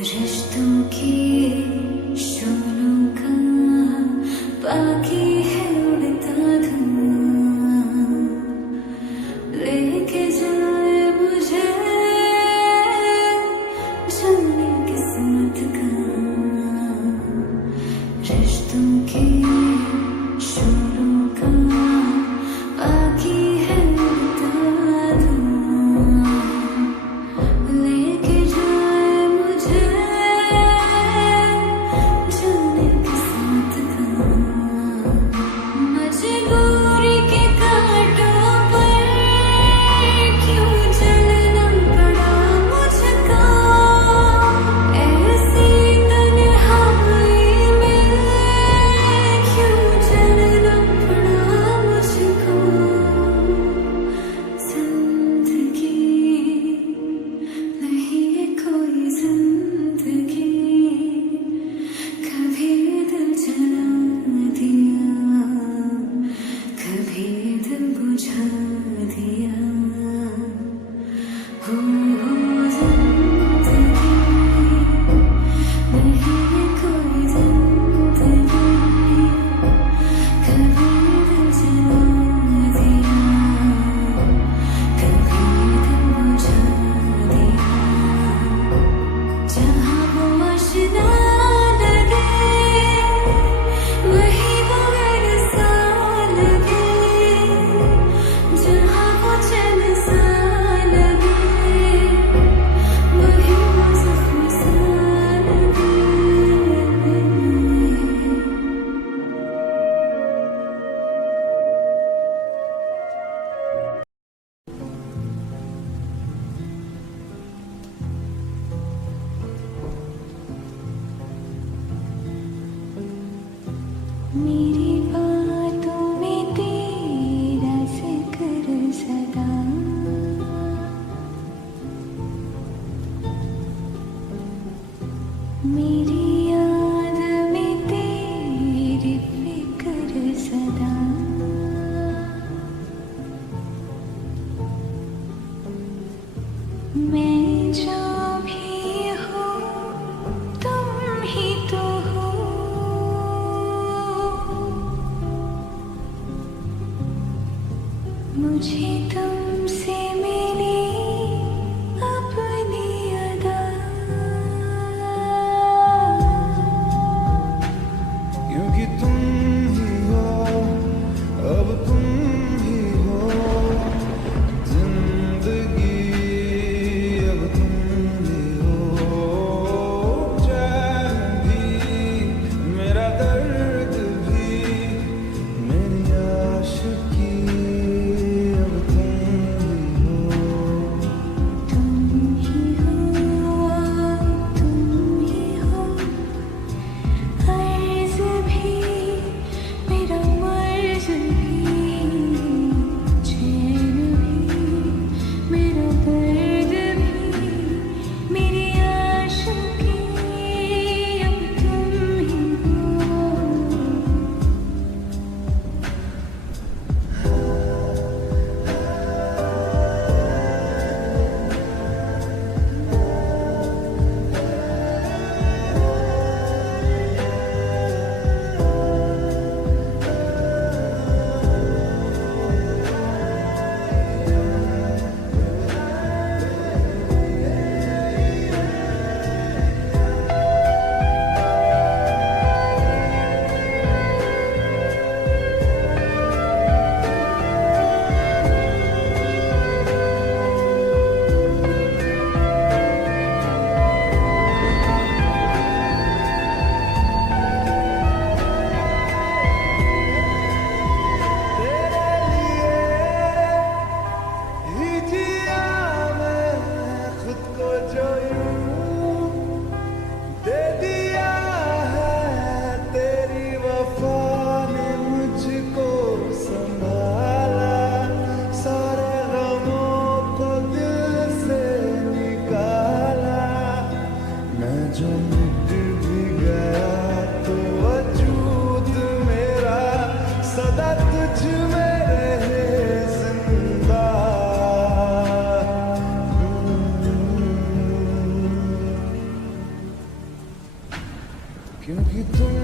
रिश्तों के शोलों का बाकी है उड़ता धुआं, लेके जाए मुझे जाने किस्मत का। रिश्तों के शोलों का बाकी है उड़ता धुआं, लेके जाए मुझे जाने किस्मत का। मेरी बातों में तेरा जिक्र सदा, मेरी याद में तेरी फिक्र सदा। मैं जो भी हूँ तुम ही तो हो, मुझे तुमसे मिली अपनी अदा। क्योंकि तुम ही हो, अब तुम ही हो जिंदगी, अब तुम ही हो चैन भी, मेरा दर्द भी, मेरी आशिकी, अब तुम ही हो। तुम ही हो, अर्ज़ भी मेरा मर्ज़ भी, चैन भी मेरा दर्द भी, मेरी आशिकी, अब तुम ही हो। ही जिया मैं खुद को जो यूं दे दिया है, तेरी वफा ने मुझको संभाला, सारे गमों को दिल से निकाला। मैं जो मिट भी गया तो वजूद मेरा सदा तुझ में रहे जिंदा। क्योंकि तुम